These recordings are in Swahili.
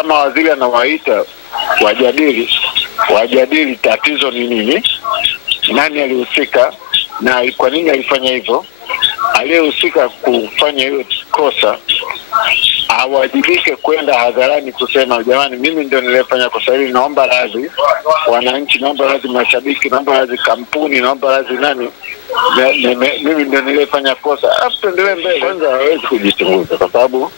kama waziri anawaita wajadili tatizo ni nini, nani alihusika na kwa nini alifanya hivyo, aliyehusika kufanya hiyo kosa awajibike kwenda hadharani kusema jamani, mimi ndio nilifanya kosa hili, naomba radhi wananchi, naomba radhi mashabiki, naomba radhi kampuni, naomba radhi nani, mimi ndio nilifanya kosa. Afu endelee mbele. Kwanza hawezi kujichunguza kwa sababu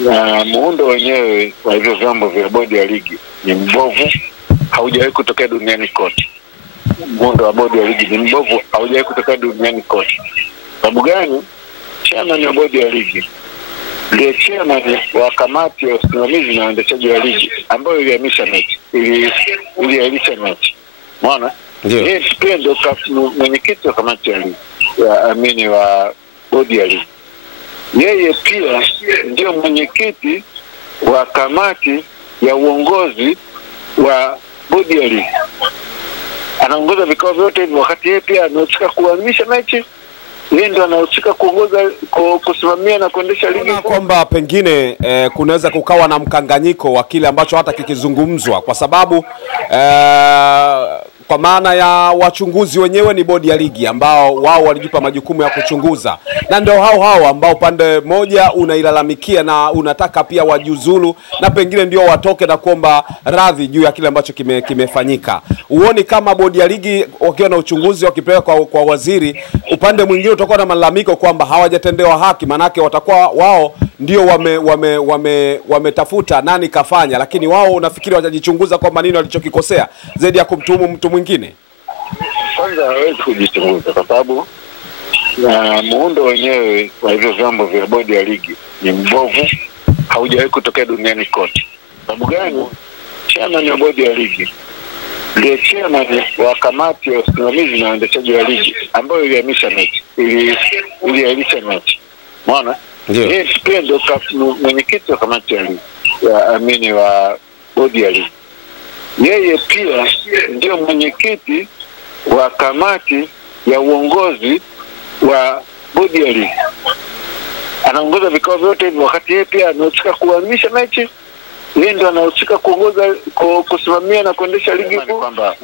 na muundo wenyewe wa hivyo vyombo vya bodi ya ligi ni mbovu, haujawahi kutokea duniani kote. Muundo wa bodi ya ligi ni mbovu, haujawahi kutokea duniani kote. Sababu gani? Chairman wa bodi ya ligi ndiye chairman wa kamati ya usimamizi na uendeshaji wa ligi ambayo iliamisha mechi, iliahirisha mechi. Unaona? Yeye pia ndio mwenyekiti wa kamati ya ligi, amini wa bodi ya ligi. Yeye pia ndio mwenyekiti wa kamati ya uongozi wa bodi ya ligi. Anaongoza vikao vyote hivyo, wakati yeye pia anahusika kuhamisha mechi. Yeye ndio anahusika kuongoza, kusimamia na kuendesha ligi. Kwamba pengine kunaweza kukawa na mkanganyiko wa kile ambacho hata kikizungumzwa, kwa sababu kwa maana ya wachunguzi wenyewe ni bodi ya ligi ambao wao walijipa majukumu ya kuchunguza, na ndio hao ambao pande moja unailalamikia na unataka pia wajuzulu na pengine ndio watoke na kuomba radhi juu ya kile ambacho kimefanyika. Uoni kama bodi ya ligi wakiwa na uchunguzi wakipeleka kwa waziri, upande mwingine utakuwa na malalamiko kwamba hawajatendewa haki, manake watakuwa wao ndio wametafuta nani kafanya, lakini wao unafikiri watajichunguza kwamba nini walichokikosea zaidi ya kumtuhumu mtu mwingine? Kwanza hawezi kujichunguza kwa sababu na muundo wenyewe wa hivyo vyombo vya bodi ya ligi ni mbovu, haujawahi kutokea duniani kote. Sababu gani? Chairman wa bodi ya ligi ndiye chairman wa kamati ya usimamizi na uendeshaji wa ligi ambayo iliamisha mechi, iliahirisha mechi. Unaona? Yeye pia ndio mwenyekiti wa kamati ya ligi, amini wa bodi ya ligi. Yeye pia ndio mwenyekiti wa kamati ya uongozi wa bodi ya ligi. Anaongoza vikao vyote hivyo, wakati yeye pia anahusika kuhamisha mechi. Yeye ndio anahusika kuongoza, kusimamia na kuendesha ligi. Kwamba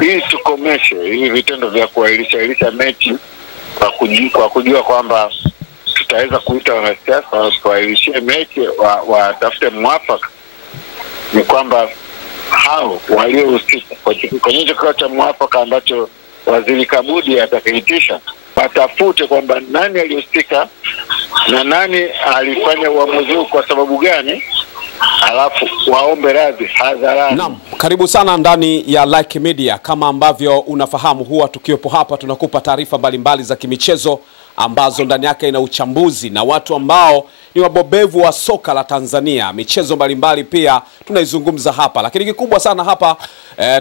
hii tukomeshe hivi vitendo vya kuahirisha mechi kwa kujua kwamba tutaweza kuita wanasiasa kuahirishia mechi watafute mwafaka. Ni kwamba hao waliohusika kwenye kikao cha mwafaka ambacho waziri Kabudi atakayetisha, watafute kwamba nani alihusika na nani alifanya uamuzi kwa sababu gani, alafu waombe radhi hadharani. Naam, karibu sana ndani ya Like Media. Kama ambavyo unafahamu, huwa tukiwepo hapa tunakupa taarifa mbalimbali za kimichezo ambazo ndani yake ina uchambuzi na watu ambao ni wabobevu wa soka la Tanzania. Michezo mbalimbali pia tunaizungumza hapa, lakini kikubwa sana hapa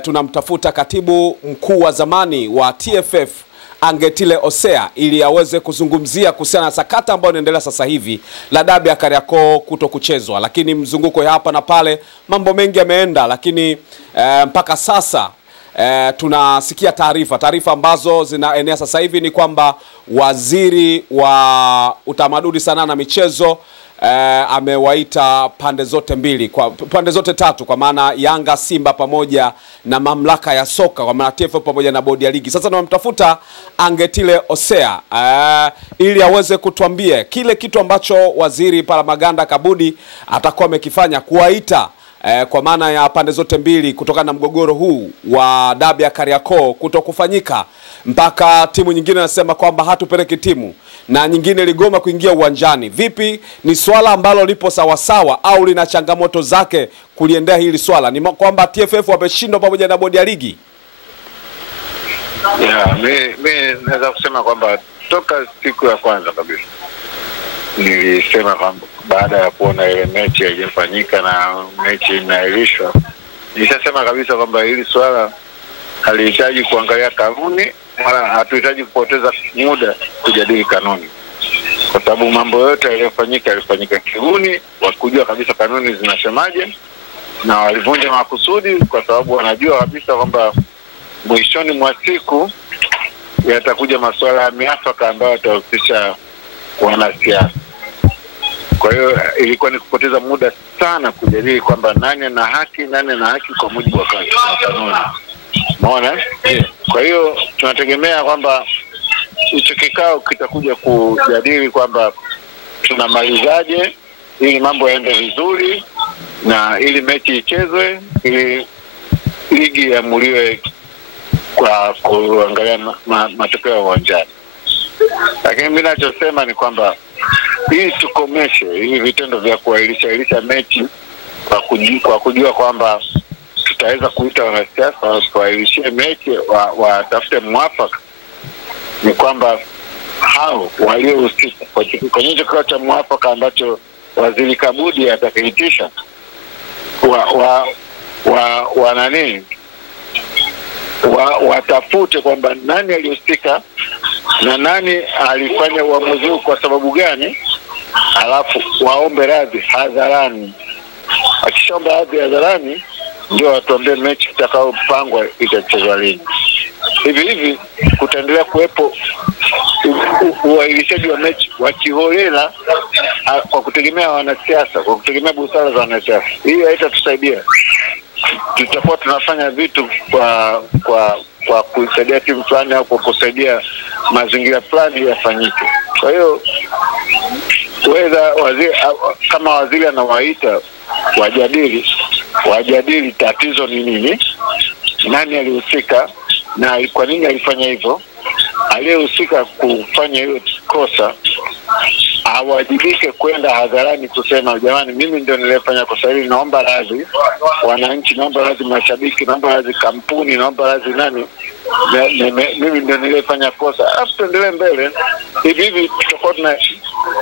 tunamtafuta katibu mkuu wa zamani wa TFF Angetile Osea ili aweze kuzungumzia kuhusiana na sakata ambayo inaendelea sasa hivi la dabi ya Kariakoo kutokuchezwa. Lakini mzunguko hapa na pale, mambo mengi yameenda, lakini mpaka sasa tunasikia taarifa ambazo zinaenea sasa hivi ni kwamba waziri wa utamaduni, sanaa na michezo amewaita pande zote mbili, kwa pande zote tatu, kwa maana Yanga, Simba pamoja na mamlaka ya soka, kwa maana TFF pamoja na bodi ya ligi. Sasa tunamtafuta Angetile Osea ili aweze kutuambia kile kitu ambacho waziri Palamagamba Kabudi atakuwa amekifanya, kuwaita kwa maana ya pande zote mbili kutokana na mgogoro huu wa dabi ya Kariakoo kutokufanyika, mpaka timu nyingine nasema kwamba hatupeleki timu na nyingine ligoma kuingia uwanjani. Vipi, ni swala ambalo lipo sawasawa au lina changamoto zake kuliendea hili swala? Ni kwamba TFF wameshindwa pamoja na bodi ya ligi? Mimi naweza kusema kwamba toka siku ya kwanza kabisa nilisema kwamba baada ya kuona ile mechi iliyofanyika na mechi inaahirishwa, nilisema kabisa kwamba hili swala halihitaji kuangalia kanuni, wala hatuhitaji kupoteza muda kujadili kanuni, kwa sababu mambo yote yalifanyika kiuni, wakujua kabisa kanuni zinasemaje, na walivunja makusudi kwa sababu wanajua kabisa kwamba mwishoni mwa siku yatakuja masuala ya miafaka ambayo yatahusisha wanasiasa. Kwa hiyo ilikuwa ni kupoteza muda sana kujadili kwamba nani ana haki kwa mujibu wa kanuni. Umeona? Kwa hiyo tunategemea kwamba hicho kikao kitakuja kujadili kwamba tunamalizaje ili mambo yaende vizuri na ili mechi ichezwe, ili ligi iamuliwe kwa kuangalia matokeo uwanjani. Lakini mimi ninachosema ni kwamba hii tukomeshe hivi vitendo vya kuahirisha mechi kwa kujua kwamba tutaweza kuita wanasiasa kuahirishia mechi watafute mwafaka. Ni kwamba hao waliohusika kwenye kikao cha mwafaka ambacho Waziri Kabudi atakaitisha watafute kwamba nani alihusika na nani alifanya uamuzi huu kwa sababu gani, alafu waombe radhi hadharani. Akishaomba radhi hadharani ndio watuambie mechi itakayopangwa itachezwa lini. Hivi kutaendelea kuwepo uahirishaji wa mechi wa kiholela kwa kutegemea wanasiasa, kwa kutegemea busara za wanasiasa. Hii haitatusaidia. Tutakuwa tunafanya vitu kwa kusaidia timu fulani au kwa kusaidia mazingira fulani yafanyike. Kwa hiyo kama waziri anawaita wajadili tatizo ni nini, nani alihusika na kwa nini alifanya hivyo, aliyehusika kufanya hiyo kosa awajibike kwenda hadharani kusema jamani, mimi ndio nilifanya kosa hili, naomba radhi wananchi, naomba radhi mashabiki, naomba radhi kampuni, naomba radhi nani, mimi ndio nilifanya kosa. Alafu tuendelee mbele. Hivi tutakuwa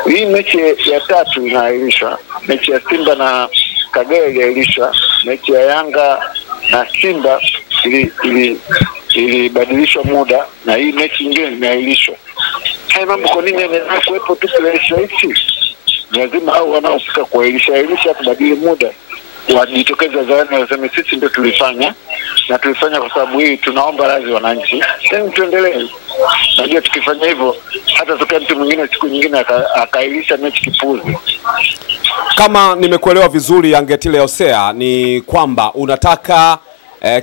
hii mechi ya 3 inaahirishwa, mechi ya Simba na Kagera iliahirishwa, mechi ya Yanga na Simba ilibadilishwa muda, na hii mechi nyingine imeahirishwa. Haya mambo kwa nini yanaendelea kuwepo tu kilaisha hichi? Lazima hao wanaohusika kuahirisha kubadili muda wajitokeze hadharani waseme sisi ndio tulifanya kwa sababu hii, tunaomba radhi wananchi. Tena tuendelee. Najua tukifanya hivyo hata tokea mtu mwingine siku nyingine akailisha mechi kipuzi. Kama nimekuelewa vizuri Angetile Hosea, ni kwamba unataka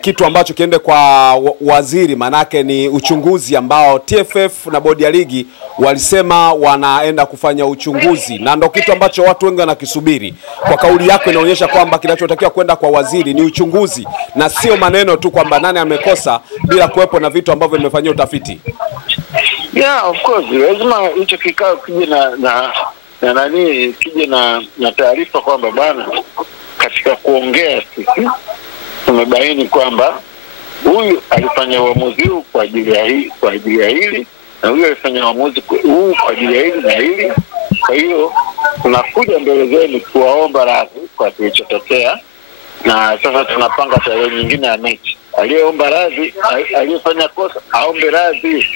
kitu ambacho kiende kwa waziri, manake ni uchunguzi ambao TFF na bodi ya ligi walisema wanaenda kufanya uchunguzi, na ndio kitu ambacho watu wengi wanakisubiri. Kwa kauli yako inaonyesha kwamba kinachotakiwa kwenda kwa waziri ni uchunguzi na sio maneno tu kwamba nani amekosa bila kuwepo na vitu ambavyo vimefanywa utafiti. Yeah, of course. Lazima hicho kikao kije na taarifa kwamba bana, katika kuongea sisi tumebaini kwamba huyu alifanya uamuzi huu kwa ajili ya hili na huyu alifanya uamuzi huu kwa ajili ya hili na hili. Kwa hiyo tunakuja mbele zenu kuwaomba radhi kwa kilichotokea, na sasa tunapanga tarehe nyingine ya mechi. Aliyeomba radhi, aliyefanya kosa aombe radhi.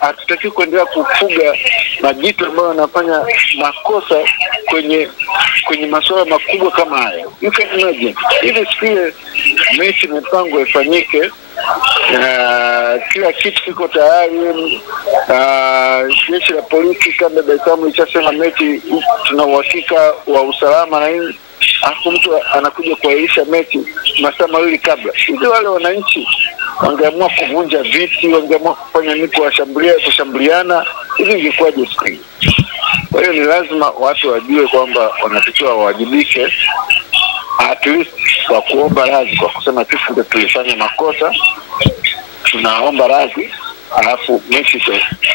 Hatutaki kuendelea kufuga majitu ambayo wanafanya makosa kwenye masuala makubwa kama haya. You can imagine. Hivi sikile mechi imepangwa ifanyike, kila kitu kiko tayari. Jeshi la polisi kama Dar es Salaam ilishasema mechi tuna uhakika wa usalama na hili. Hapo mtu anakuja kuahirisha mechi masaa mawili kabla. Hivi wale wananchi wangeamua kuvunja viti, wangeamua kufanya nini, kushambuliana, hivi ingekuwaje siku hii? Kwa hiyo ni lazima watu wajue kwamba wanatakiwa wawajibike, at least kwa kuomba radhi, kwa kusema sisi ndio tulifanya makosa, tunaomba radhi, alafu mechi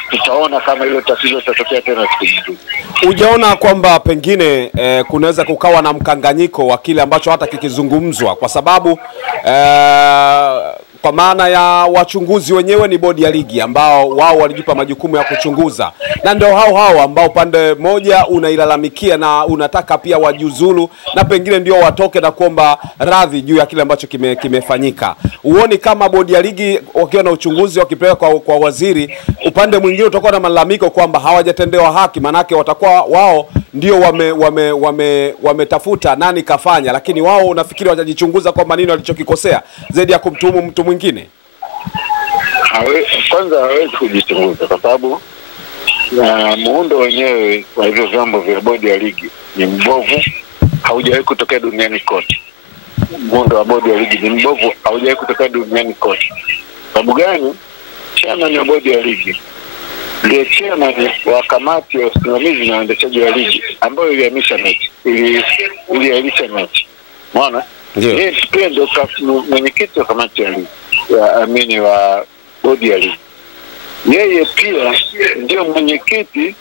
tutaona kama hilo tatizo litatokea tena siku nyingine. Hujaona kwamba pengine kunaweza kukawa na mkanganyiko wa kile ambacho hata kikizungumzwa, kwa sababu kwa maana ya wachunguzi wenyewe ni bodi ya ligi ambao wao walijipa majukumu ya kuchunguza, na ndio hao ambao pande moja unailalamikia na unataka pia wajuzulu na pengine ndio watoke na kuomba radhi juu ya kile ambacho kimefanyika. Uoni kama bodi ya ligi wakiwa na uchunguzi wakipeleka kwa waziri, upande mwingine utakuwa na malalamiko kwamba hawajatendewa haki, manake watakuwa wao ndio wametafuta nani kafanya, lakini wao unafikiri watajichunguza kwamba nini walichokikosea zaidi ya kumtuhumu mtu mwingine? Kwanza hawezi kujichunguza kwa sababu muundo wenyewe wa hivyo vyombo vya bodi ya ligi ni mbovu, haujawahi kutokea duniani kote. Muundo wa bodi ya ligi ni mbovu, haujawahi kutokea duniani kote. Sababu gani? Chairman wa bodi ya ligi ndiye chairman wa kamati ya usimamizi na uendeshaji wa ligi ambayo ilihamisha mechi, iliahirisha mechi. Unaona? Yeye pia ndio mwenyekiti wa kamati ya ligi, wa bodi ya ligi. Yeye pia ndio mwenyekiti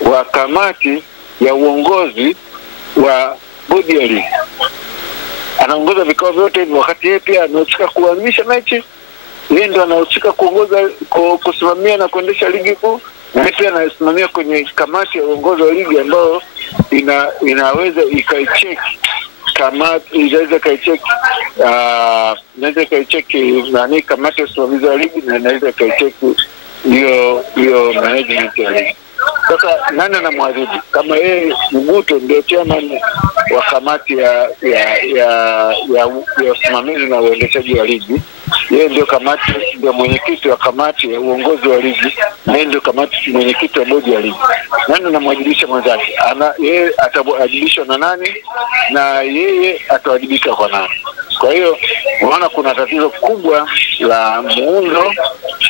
wa kamati ya uongozi wa bodi ya ligi. Anaongoza vikao vyote hivyo, wakati yeye pia anahusika kuhamisha mechi. Yeye ndio anahusika kusimamia na kuendesha ligi kuu, na pia anasimamia kwenye kamati ya uongozi wa ligi ambayo inaweza ikaicheki kamati, inaweza ikaicheki kamati ya usimamizi wa ligi, na inaweza ikaicheki hiyo management ya ligi. Sasa nani anamwadhibu? Kama yeye Mguto ndio chairman wa kamati ya usimamizi na uendeshaji wa ligi, yeye ndio mwenyekiti wa kamati ya uongozi wa ligi, na yeye ndio mwenyekiti wa bodi ya ligi. Nani anamwajibisha mwenzake? Yeye atawajibishwa na nani, na yeye atawajibika kwa nani? Kwa hiyo unaona kuna tatizo kubwa la muundo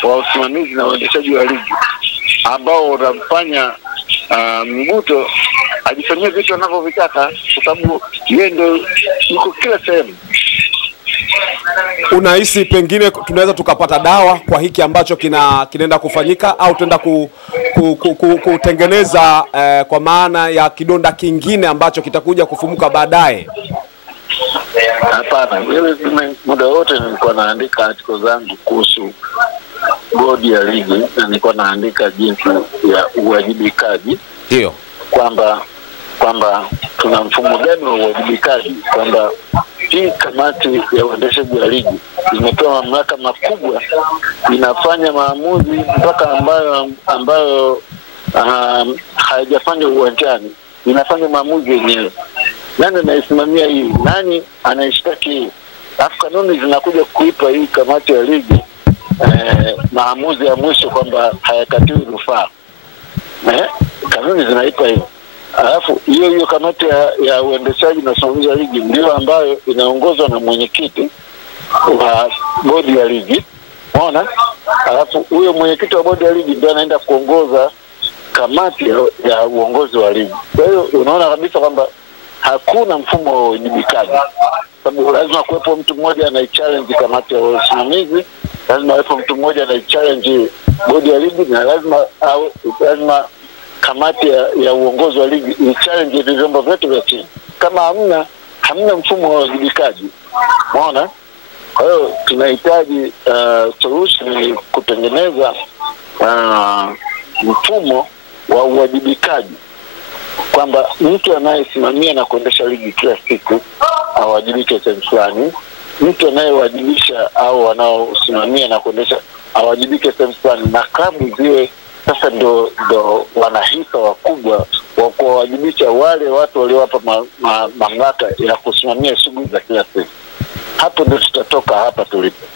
wa usimamizi na uendeshaji wa ligi ambao unamfanya Mguto ajifanyie vitu anavyovitaka, kwa sababu yeye ndio yuko kila sehemu. Unahisi pengine tunaweza tukapata dawa kwa hiki ambacho kinaenda kufanyika, au tuenda kutengeneza kwa maana ya kidonda kingine ambacho kitakuja kufumuka baadaye? Hapana, mimi muda wote nilikuwa naandika article zangu kuhusu bodi ya ligi, na nilikuwa naandika jinsi ya uwajibikaji. Ndio. Kwamba tuna mfumo gani wa uwajibikaji, kwamba hii kamati ya uendeshaji wa ligi imepewa mamlaka makubwa, inafanya maamuzi mpaka ambayo haijafanya uwanjani, inafanya maamuzi yenyewe. Nani anaisimamia hii? Nani anaishtaki hii? Alafu kanuni zinakuja kuipa hii kamati ya ligi maamuzi ya mwisho kwamba hayakatiwi rufaa. Kanuni zinaipa hiyo. Alafu hiyo kamati ya uendeshaji na usimamizi wa ligi ndio ambayo inaongozwa na mwenyekiti wa bodi ya ligi. Unaona? Alafu huyo mwenyekiti wa bodi ya ligi ndio anaenda kuongoza kamati ya uongozi wa ligi. Kwa hiyo unaona kabisa kwamba hakuna mfumo wa uwajibikaji. Sababu lazima kuwepo mtu mmoja anaichallenge kamati ya usimamizi, lazima kuwepo mtu mmoja anaichallenge bodi ya ligi, na lazima kamati ya uongozi wa ligi ichallenge vyombo vyote vya chini. Kama hamna mfumo wa uwajibikaji. Unaona? Kwa hiyo tunahitaji solution kutengeneza mfumo wa uwajibikaji, kwamba mtu anayesimamia na kuendesha ligi kila siku awajibike sehemu fulani, mtu anayewajibisha au wanaosimamia na kuendesha awajibike sehemu fulani, na klabu ziwe sasa ndo wanahisa wakubwa wa kuwajibisha wale watu waliowapa mamlaka ya kusimamia shughuli za kila siku. Hapo ndio tutatoka hapa tulipo.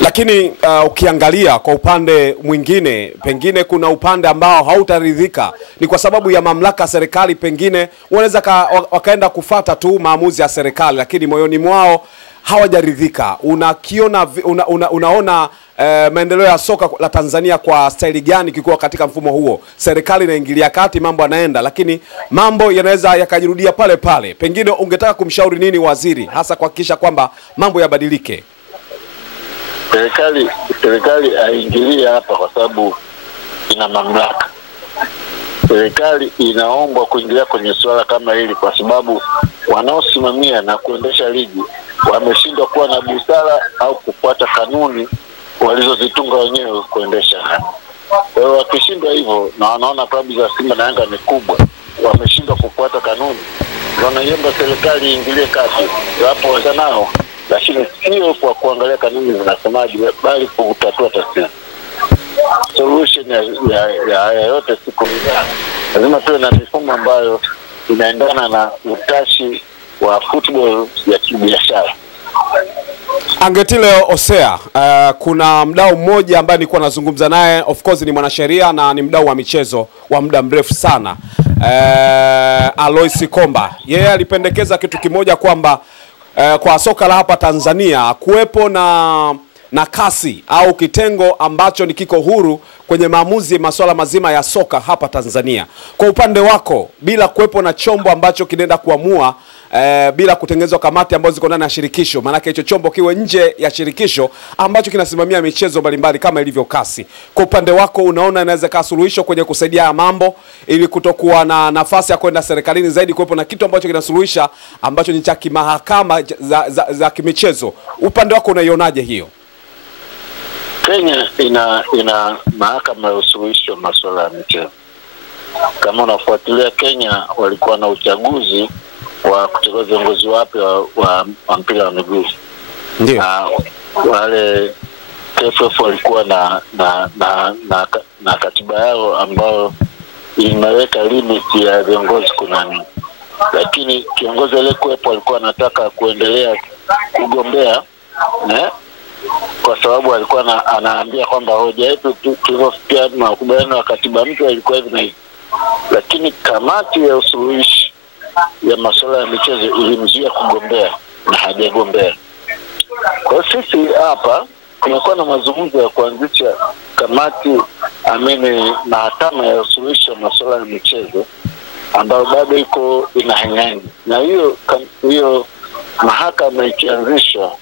Lakini ukiangalia kwa upande mwingine, pengine kuna upande ambao hautaridhika, ni kwa sababu ya mamlaka serikali, pengine wanaweza wakaenda kufata tu maamuzi ya serikali, lakini moyoni mwao hawajaridhika. Unaona maendeleo ya soka la Tanzania kwa staili gani kikuwa katika mfumo huo? Serikali inaingilia kati, mambo yanaenda, lakini mambo yanaweza yakajirudia pale pale. Pengine ungetaka kumshauri nini waziri, hasa kuhakikisha kwamba mambo yabadilike? Serikali haingilia hapa kwa sababu ina mamlaka. Serikali inaombwa kuingilia kwenye swala kama hili kwa sababu wanaosimamia na kuendesha ligi wameshindwa kuwa na busara au kufuata kanuni walizozitunga wenyewe kuendesha. Kwa hiyo wakishindwa hivyo, na wanaona klabu za Simba na Yanga ni kubwa, wameshindwa kufuata kanuni, wanaiomba serikali iingilie kati. Hapo watanao, lakini sio kwa kuangalia kanuni zinasemaje, bali kutatua tatizo. Solution ya yote siku moja lazima tuwe na mifumo ambayo inaendana na utashi wa football ya kibiashara. Angetile Osea, kuna mdau mmoja ambaye nilikuwa nazungumza naye, of course ni mwanasheria na ni mdau wa michezo wa muda mrefu sana. Alois Komba. Yeye alipendekeza kitu kimoja kwamba kwa soka la hapa Tanzania kuwepo na kasi au kitengo ambacho ni kiko huru kwenye maamuzi masuala mazima ya soka hapa Tanzania. Kwa upande wako, bila kuwepo na chombo ambacho kinaenda kuamua, bila kutengenezwa kamati ambazo ziko ndani ya shirikisho, maana hicho chombo kiwe nje ya shirikisho ambacho kinasimamia michezo mbalimbali kama ilivyo kasi. Kwa upande wako unaona inaweza kaa suluhisho kwenye kusaidia mambo ili kutokuwa na nafasi ya kwenda serikalini zaidi, kuwepo na kitu ambacho kinasuluhisha ambacho ni cha kimahakama za kimichezo. Upande wako unaionaje hiyo? Kenya ina mahakama ya usuluhishi wa masuala ya michezo. Kama unafuatilia, Kenya walikuwa na uchaguzi wa kuchagua viongozi wapya wa mpira wa miguu. Ndio. Wale TFF walikuwa na katiba yao ambayo imeweka limit ya viongozi kunani. Lakini kiongozi aliyekuwepo alikuwa anataka kuendelea kugombea, kwa sababu alikuwa anaambia kwamba hoja yetu tuliofikia makubaliano ya katiba mpya ilikuwa hivi na hivi. Lakini kamati ya usuluhishi ya masuala ya michezo ilimzuia kugombea na hajagombea. Kwa sisi hapa kumekuwa na mazungumzo ya kuanzisha kamati mahakama ya usuluhishi wa masuala ya michezo ambayo bado iko inahang'ani. Na hiyo mahakama ikianzishwa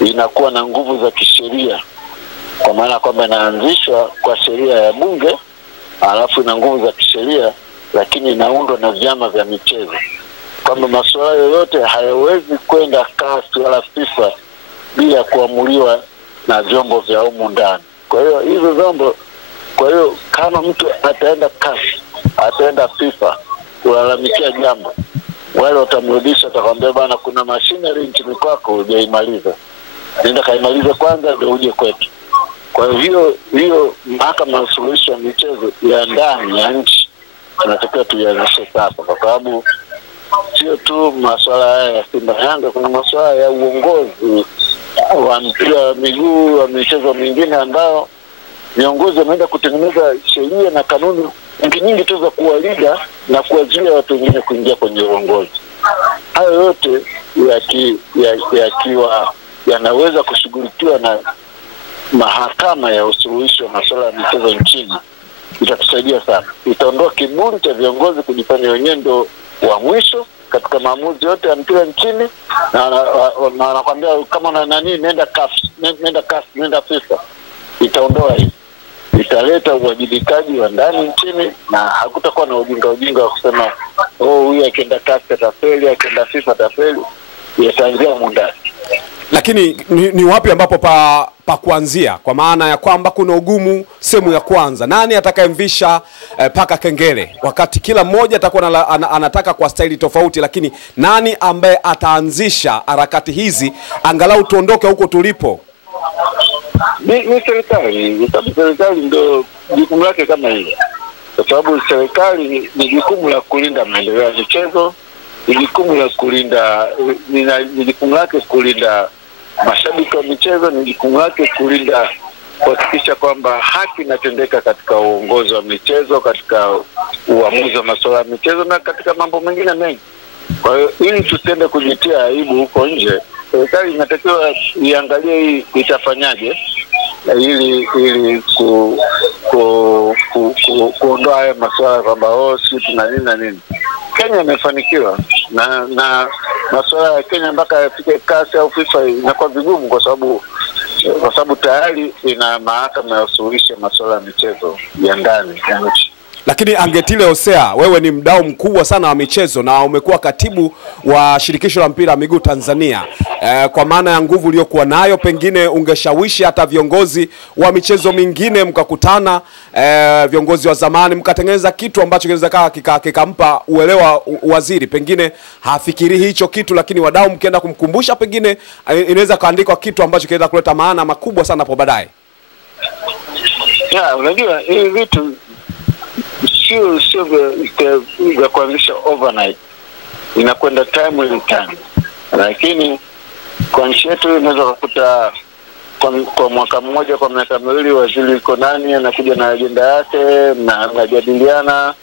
inakuwa na nguvu za kisheria, kwa maana kwamba inaanzishwa kwa sheria ya bunge, alafu ina nguvu za kisheria, lakini inaundwa na vyama vya michezo, kwamba masuala yoyote hayawezi kwenda CAS wala FIFA bila kuamuliwa na vyombo vya humu ndani. Kwa hiyo hizo vyombo, kama mtu ataenda CAS, ataenda FIFA kulalamikia jambo, wale watamrudisha, atakwambia bana, kuna machinery nchini kwako hujaimaliza, nenda kaimalize kwanza ndio uje kwetu. Kwa hiyo mahakama ya usuluhishi wa michezo ya ndani ya nchi tunatakiwa tuianzishe sasa, kwa sababu sio tu masuala haya ya Simba Yanga, kuna masuala ya uongozi wa mpira wa miguu wa michezo mingine ambao viongozi wameenda kutengeneza sheria na kanuni nyingi tu za kuwalinda na kuwazuia watu wengine kuingia kwenye uongozi. Hayo yote yakiwa yanaweza kushughulikiwa na mahakama ya usuluhishi wa masuala ya michezo nchini, itatusaidia sana. Itaondoa kiburi cha viongozi kujifanya wenyewe ndio wa mwisho katika maamuzi yote ya mpira nchini, na wanakuambia kama nenda CAF, nenda FIFA. Itaondoa hii, italeta uwajibikaji wa ndani nchini, na hakutakuwa na ujinga wa kusema huyu akienda CAF atafeli, akienda FIFA atafeli. Yataanzia huko ndani. Lakini ni wapi ambapo pa kuanzia, kwa maana ya kwamba kuna ugumu sehemu ya kwanza? Nani atakayemvisha paka kengele, wakati kila mmoja atakuwa anataka kwa staili tofauti, lakini nani ambaye ataanzisha harakati hizi angalau tuondoke huko tulipo? Ni serikali ndio jukumu lake kama hilo, kwa sababu serikali ni jukumu la kulinda maendeleo ya michezo, ni jukumu lake kulinda mashabiki wa michezo, ni jukumu lake kuhakikisha kwamba haki inatendeka katika uongozi wa michezo, katika uamuzi wa masuala ya michezo na katika mambo mengine mengi. Kwa hiyo ili tusiende kujitia aibu huko nje, serikali inatakiwa iangalie hii itafanyaje ili kuondoa haya masuala kwamba sisi na nini. Kenya imefanikiwa na masuala ya Kenya mpaka yafike CAS au FIFA inakuwa vigumu, kwa sababu tayari ina mahakama ya usuluhishi masuala ya michezo ya ndani ya nchi. Lakini Angetile Hosea, wewe ni mdau mkubwa sana wa michezo na umekuwa katibu wa shirikisho la mpira wa miguu Tanzania. Kwa maana ya nguvu uliyokuwa nayo, pengine ungeshawishi hata viongozi wa michezo mingine mkakutana, viongozi wa zamani, mkatengeneza kitu ambacho kinaweza kikampa uelewa waziri, pengine hafikiri hicho kitu, lakini wadau mkienda kumkumbusha, pengine inaweza kaandikwa kitu ambacho kinaweza kuleta maana makubwa sana hapo baadaye. Unajua hivi vitu sio vya kuanzisha overnight, inakwenda time. Lakini kwa nchi yetu unaweza kukuta kwa mwaka mmoja, kwa miaka miwili, waziri iko nani anakuja na ajenda yake na mnajadiliana,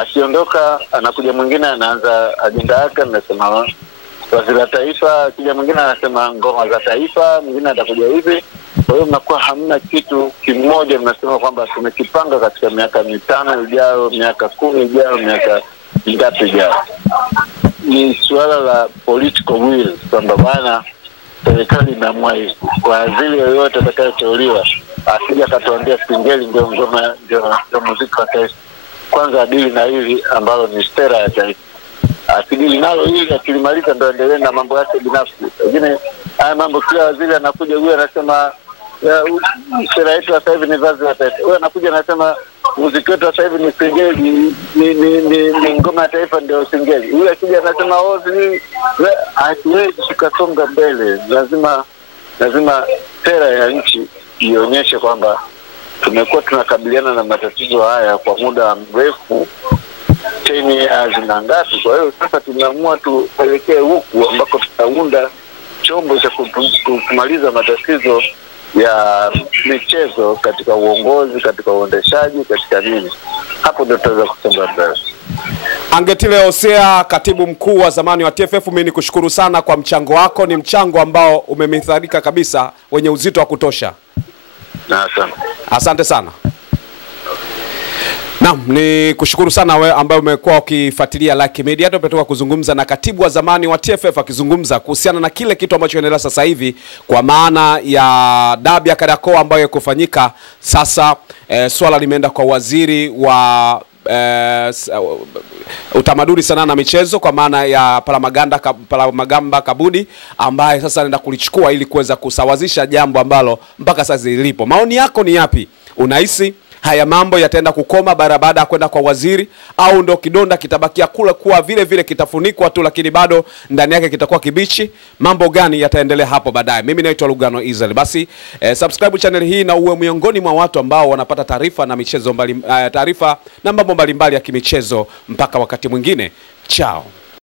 akiondoka anakuja mwingine anaanza ajenda yake, anasema waziri wa taifa, akija mwingine anasema ngoma za taifa, mwingine atakuja hivi. Kwa hiyo mnakuwa hamna kitu kimoja mnasema kwamba tumekipanga katika miaka 5 ijayo, miaka 10 ijayo, miaka ngapi ijayo. Ni suala la political will, kwamba bwana serikali inaamua hivi. Waziri yoyote atakayeteuliwa asije akatuambia Singeli ndio ngoma ndio muziki wa taifa. Kwanza adili na hili ambalo ni sera ya taifa. Akidili nalo hili, akilimaliza ndio endelee na mambo yake binafsi. Lakini haya mambo kila waziri anakuja huyu anasema sera yetu sasa hivi ni vazi la taifa. Huyu anakuja anasema muziki wetu sasa hivi ni Singeli, ni ngoma ya taifa ndio Singeli. Huyu akija anasema hatuwezi tukasonga mbele. Lazima sera ya nchi ionyeshe kwamba tumekuwa tunakabiliana na matatizo haya kwa muda mrefu, 10 years na ngapi. Kwa hiyo sasa tumeamua tuelekee huku ambako tutaunda chombo cha kumaliza matatizo ya michezo katika uongozi, katika uendeshaji, katika nini. Hapo ndio tutaweza kusonga mbele. Angetile Hosea, katibu mkuu wa zamani wa TFF, mimi nikushukuru sana kwa mchango wako. Ni mchango ambao umemitharika kabisa, wenye uzito wa kutosha. Asante sana. Naam, ni kushukuru sana wewe ambaye umekuwa ukifuatilia Like Media. Tumetoka kuzungumza na katibu wa zamani wa TFF akizungumza kuhusiana na kile kitu ambacho kinaendelea sasa hivi kwa maana ya dabi ya Kariakoo ambayo kufanyika sasa. Swala limeenda kwa waziri wa utamaduni, sanaa na michezo kwa maana ya Palamagamba Kabudi, ambaye sasa anaenda kulichukua ili kuweza kusawazisha jambo ambalo mpaka sasa lilipo. Maoni yako ni yapi? Unahisi haya mambo yataenda kukoma baada ya kwenda kwa waziri, au ndo kidonda kitabakia kula kuwa vile vile kitafunikwa tu lakini bado ndani yake kitakuwa kibichi? Mambo gani yataendelea hapo baadaye? Mimi naitwa Lugano Israel. Basi subscribe channel hii na uwe miongoni mwa watu ambao wanapata taarifa na michezo taarifa na mambo mbalimbali ya kimichezo. Mpaka wakati mwingine, chao.